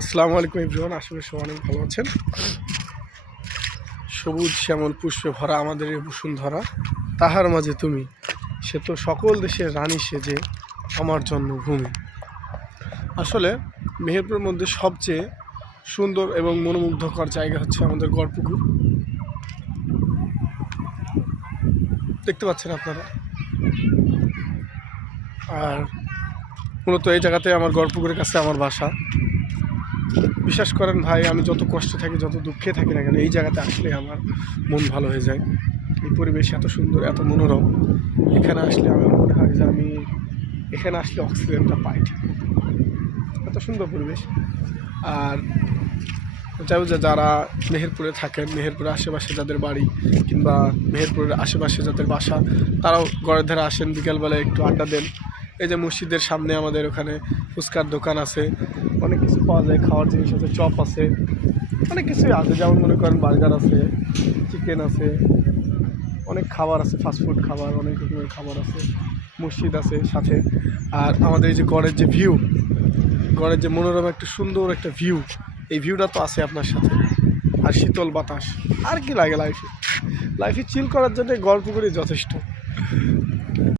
আসসালামু আলাইকুম এভরিওয়ান, আশা করি সবাই অনেক ভালো আছেন। সবুজ শ্যামল পুষ্পে ভরা আমাদের এই বসুন্ধরা, তাহার মাঝে তুমি, সে তো সকল দেশের রানী সেজে আমার জন্মভূমি। আসলে মেহেরপুরের মধ্যে সবচেয়ে সুন্দর এবং মনোমুগ্ধকর জায়গা হচ্ছে আমাদের গড়পুকুর। দেখতে পাচ্ছেন আপনারা। আর মূলত এই জায়গাতে আমার গড়পুকুরের কাছে আমার বাসা। বিশ্বাস করেন ভাই, আমি যত কষ্টে থাকি, যত দুঃখে থাকি না কেন, এই জায়গাতে আসলে আমার মন ভালো হয়ে যায়। এই পরিবেশ এত সুন্দর, এত মনোরম। এখানে আসলে আমার মনে হয় যে আমি এখানে আসলে অক্সিজেনটা পাই। এত সুন্দর পরিবেশ। আর চাইব যে যারা মেহেরপুরে থাকেন, মেহেরপুরের আশেপাশে যাদের বাড়ি কিংবা মেহেরপুরের আশেপাশে যাদের বাসা, তারাও ঘরের ধারে আসেন, বিকেলবেলায় একটু আড্ডা দেন। এই যে মসজিদের সামনে আমাদের ওখানে ফুচকার দোকান আছে, অনেক কিছু পাওয়া যায়, খাওয়ার জিনিস আছে, চপ আছে, অনেক কিছুই আছে। যেমন মনে করেন বার্গার আছে, চিকেন আছে, অনেক খাবার আছে, ফাস্টফুড খাবার, অনেক রকমের খাবার আছে, মসজিদ আছে সাথে। আর আমাদের এই যে গড়ের যে ভিউ, গড়ের যে মনোরম একটা সুন্দর একটা ভিউ, এই ভিউটা তো আছে আপনার সাথে। আর শীতল বাতাস, আর কি লাগে লাইফে চিল করার জন্য গড়পুকুরই যথেষ্ট।